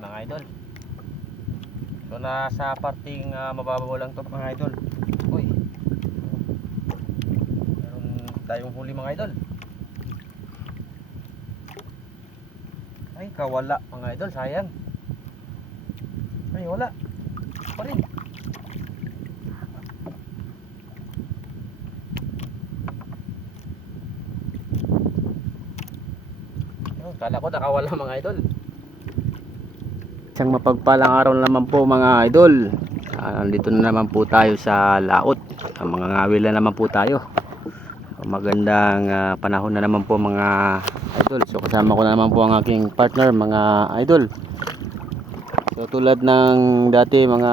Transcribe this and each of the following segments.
mga idol. So nasa parting mababaw lang to mga idol. Uy, meron tayong huli mga idol. Ay kawala mga idol, sayang. Ay wala pa rin. Kala ko nakawala mga idol. Isang mapagpalang araw naman po mga idol. Nandito na naman po tayo sa laot. Mga ngawil na naman po tayo. Magandang panahon na naman po mga idol. So kasama ko na naman po ang aking partner mga idol. So tulad ng dati mga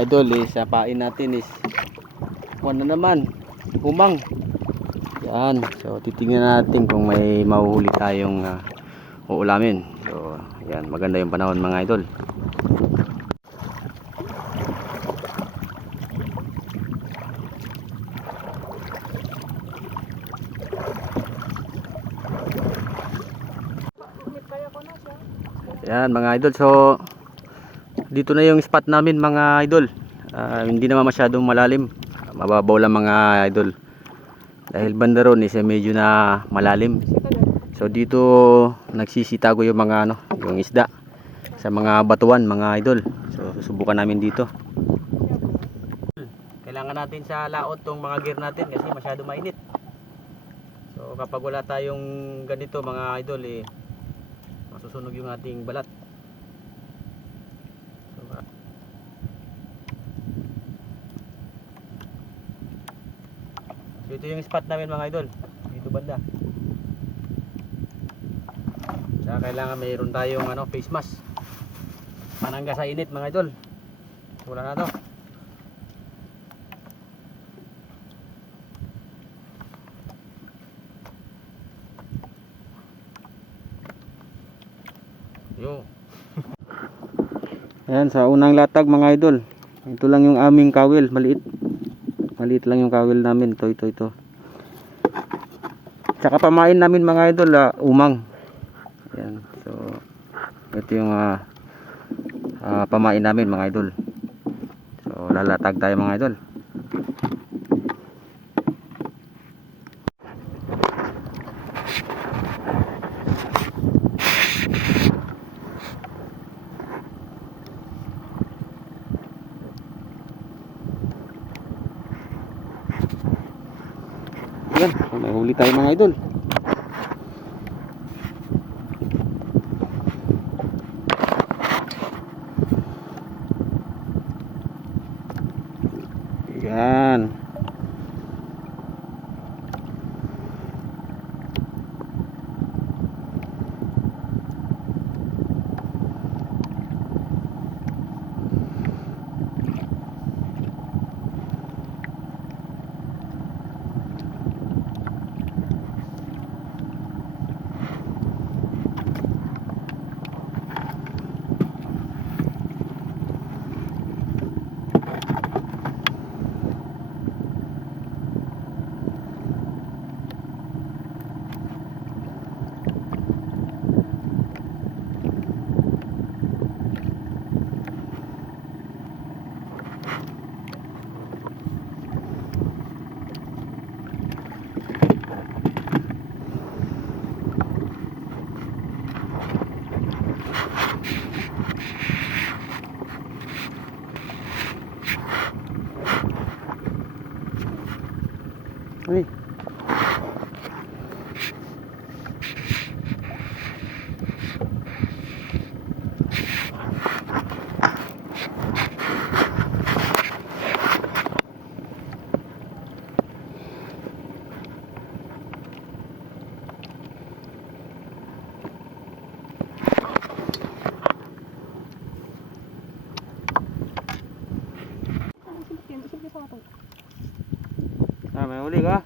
idol sapain natin is na naman humang. Yan. So titingnan natin kung may mahuhuli tayong uulamin. So yan, maganda yung panahon mga idol. Yan mga idol, so dito na yung spot namin mga idol. Hindi naman masyadong malalim, mababaw lang mga idol. Dahil banda ron medyo na malalim. So dito nagsisitago yung mga yung isda sa mga batuan mga idol. So susubukan namin dito. Kailangan natin sa laot tong mga gear natin kasi masyado mainit. So kapag wala tayong ganito mga idol masusunog yung ating balat. So ito yung spot namin mga idol. Dito banda. Kaya kailangan mayroon tayong face mask. Panangga sa init mga idol. Wala na to. Yo. Ayan sa unang latag mga idol. Ito lang yung aming kawil, maliit. Maliit lang yung kawil namin. Ito. Tsaka pamain namin mga idol, umang. Ayan. So ito yung pamain namin mga idol. So lalatag tayo mga idol. Yan, may huli tayo mga idol. Yan. Uy. May huli ka?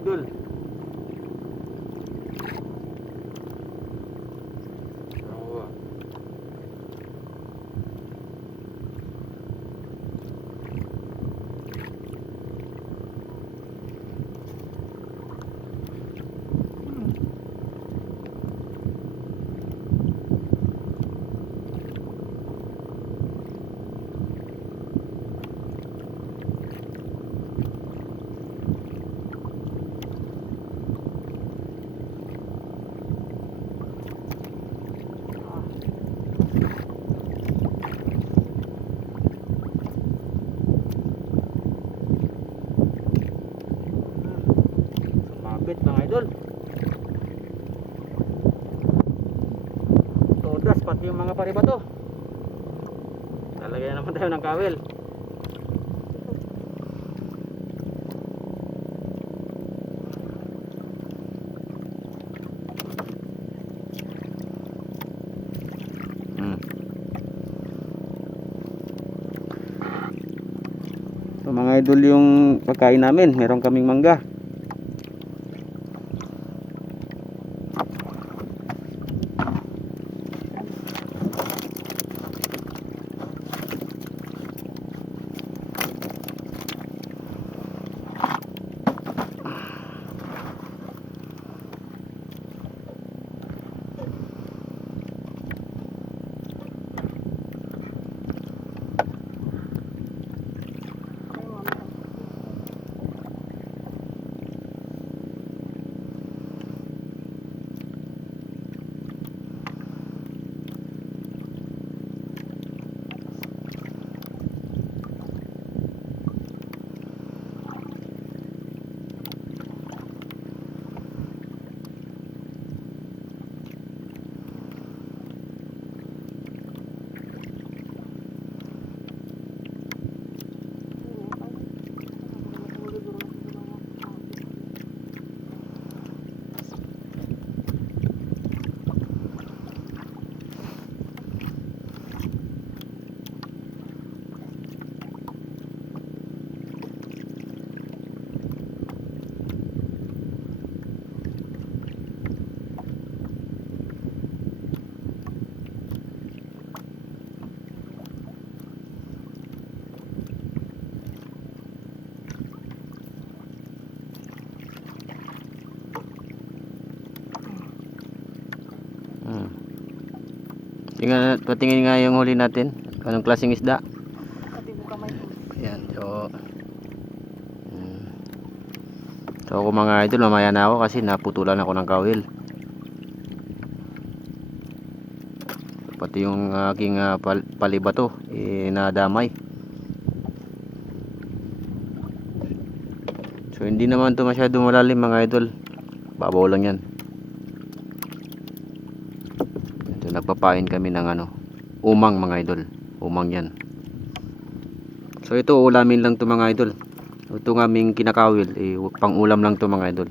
idol. Oo. Sumabit mga idol. Todas pati yung mga paribato. Lalagyan naman tayo ng kawil. So mga idol, yung pagkain namin, meron kaming mangga. Patingin nga yung huli natin. Anong klaseng isda? Ayan, so ako mga idol, mamaya na ako kasi naputulan ako ng kawil. Pati yung aking palibato nadamay. So hindi naman to masyado malalim mga idol. Babaw lang yan. So nagpapain kami ng umang mga idol. Umang yan. So ito ulamin lang to mga idol. Ito ng aming kinakawil, pang ulam lang to mga idol.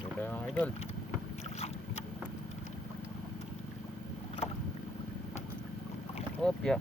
Ito mga idol. Opya.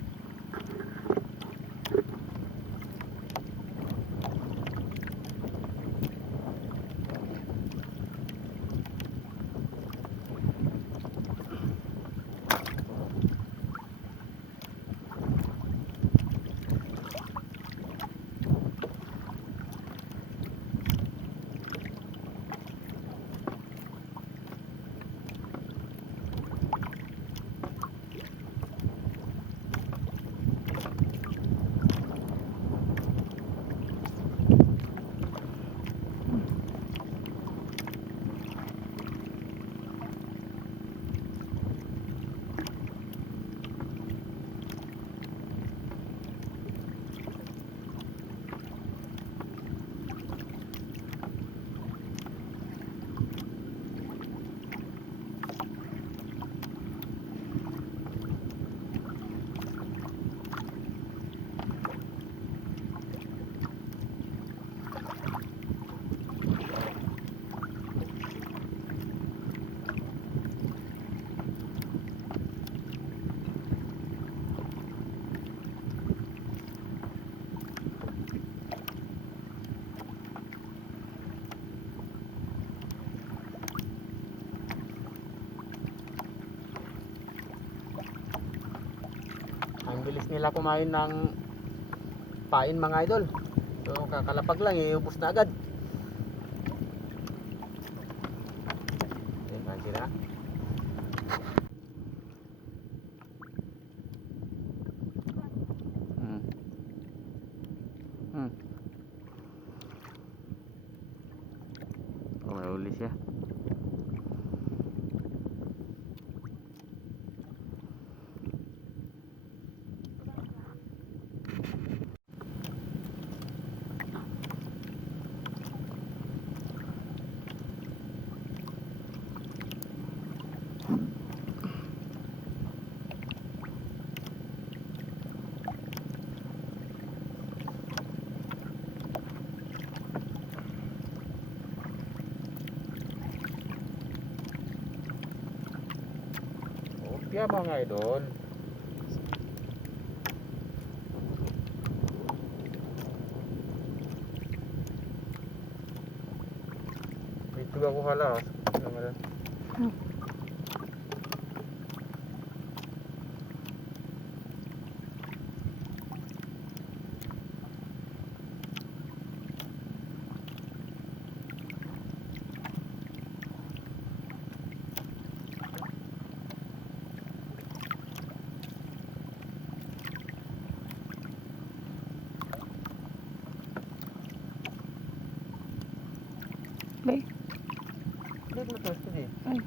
lakas nila kumain ng pain mga idol. So kakalapag lang iubos na agad. Ayan, kain sila. May uli siya. Opya mga idol. Ito ako halas. Bay. Hindi mo to study. Ay.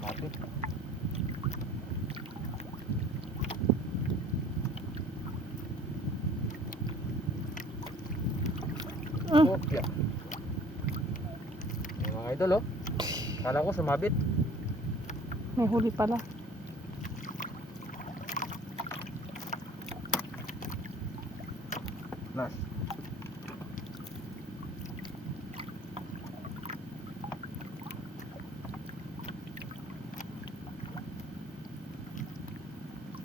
Mati. Opya. Yung mga idol oh. Kala ko sumabit. May huli pala. Nas.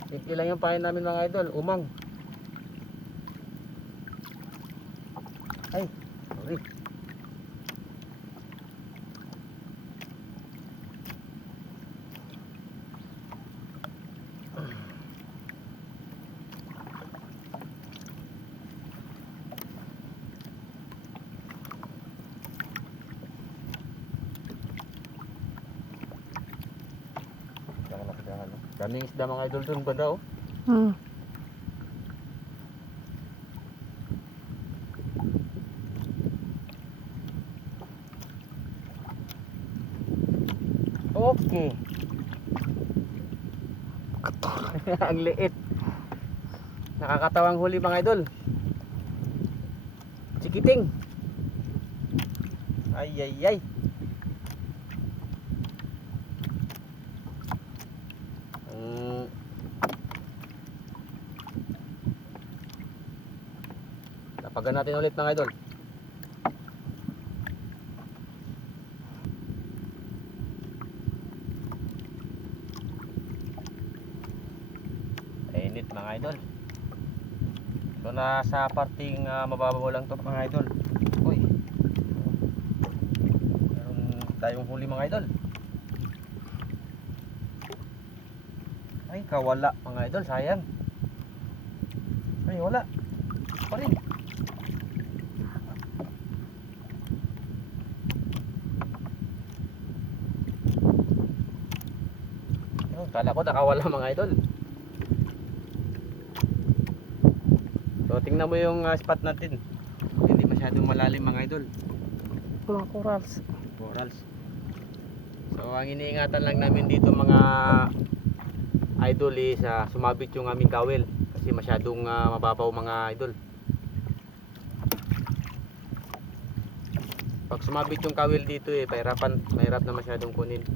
Simple lang yung pain namin mga idol, umang. Ay, sorry. Daming isda mga idol dun banda oh. Okay. Ang liit. Nakakatawang huli mga idol. Chikiting. Ay ay ay. Tapagan natin ulit mga idol. Init mga idol. So nasa parting mababaw lang to mga idol. Uy. Meron tayong huli mga idol. Ay kawala mga idol, sayang. Ay wala. Pa rin. Kala ko nakawala mga idol. So tingnan mo yung spot natin. Hindi masyadong malalim mga idol. Mga corals. Corals. So ang iniingatan lang namin dito mga idol is sumabit yung aming kawel kasi masyadong mababaw mga idol. Pag sumabit yung kawel dito mahirap na masyadong kunin.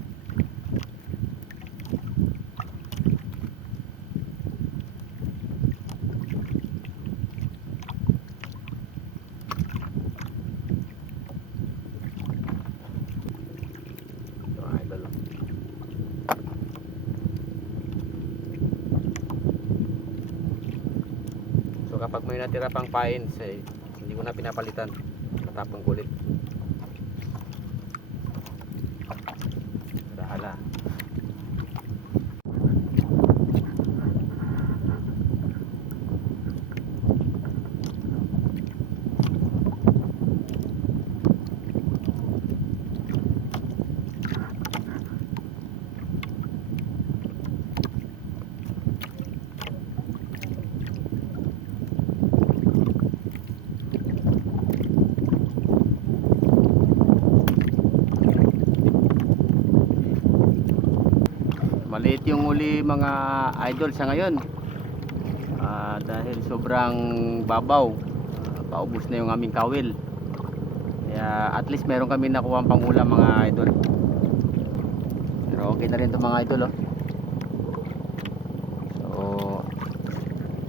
So kapag may natira pang pain, hindi ko na pinapalitan, tatapon ko ulit. Bahala. Maliit yung uli mga idol sa ngayon, dahil sobrang babaw. Paubos na yung aming kawil, kaya at least meron kami nakuha pang ulam mga idol. Pero okay na rin to mga idol, oh. So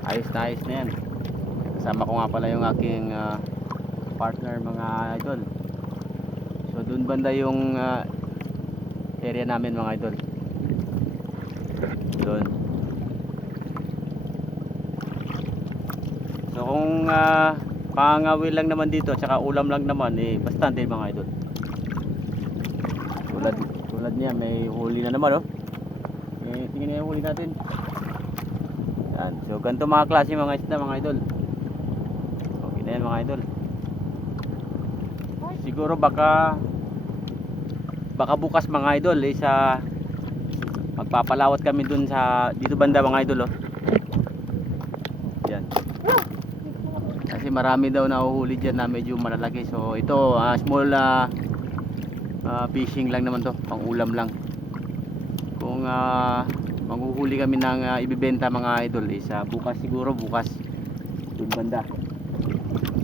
ayos na yan. Kasama ko nga pala yung aking partner mga idol. So dun banda yung area namin mga idol, doon. So kung pangawil lang naman dito tsaka ulam lang naman, bastante mga idol. Tulad niya, may huli na naman, oh. Tingnan niyo yung huli natin. Yan. So ganito mga klase mga isda mga idol. Okay na yan mga idol. Siguro baka bukas mga idol, magpapalawat kami dun sa dito banda mga idol, oh. Yan. Kasi marami daw nahuhuli dyan na medyo malalaki. So ito small fishing lang naman to, pang ulam lang. Kung manghuhuli kami ng ibibenta mga idol, bukas siguro, bukas dun banda.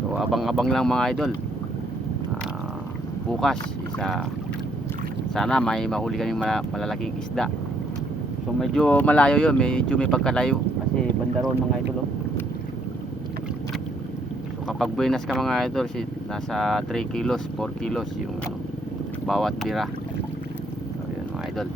So abang-abang lang mga idol. Bukas sana may mahuli kaming malalaking isda. So medyo malayo yun, medyo may pagkalayo kasi banda roon mga idol, oh. So kapag buenas ka mga idol, nasa 3 kilos 4 kilos yung bawat bira. So yun mga idol.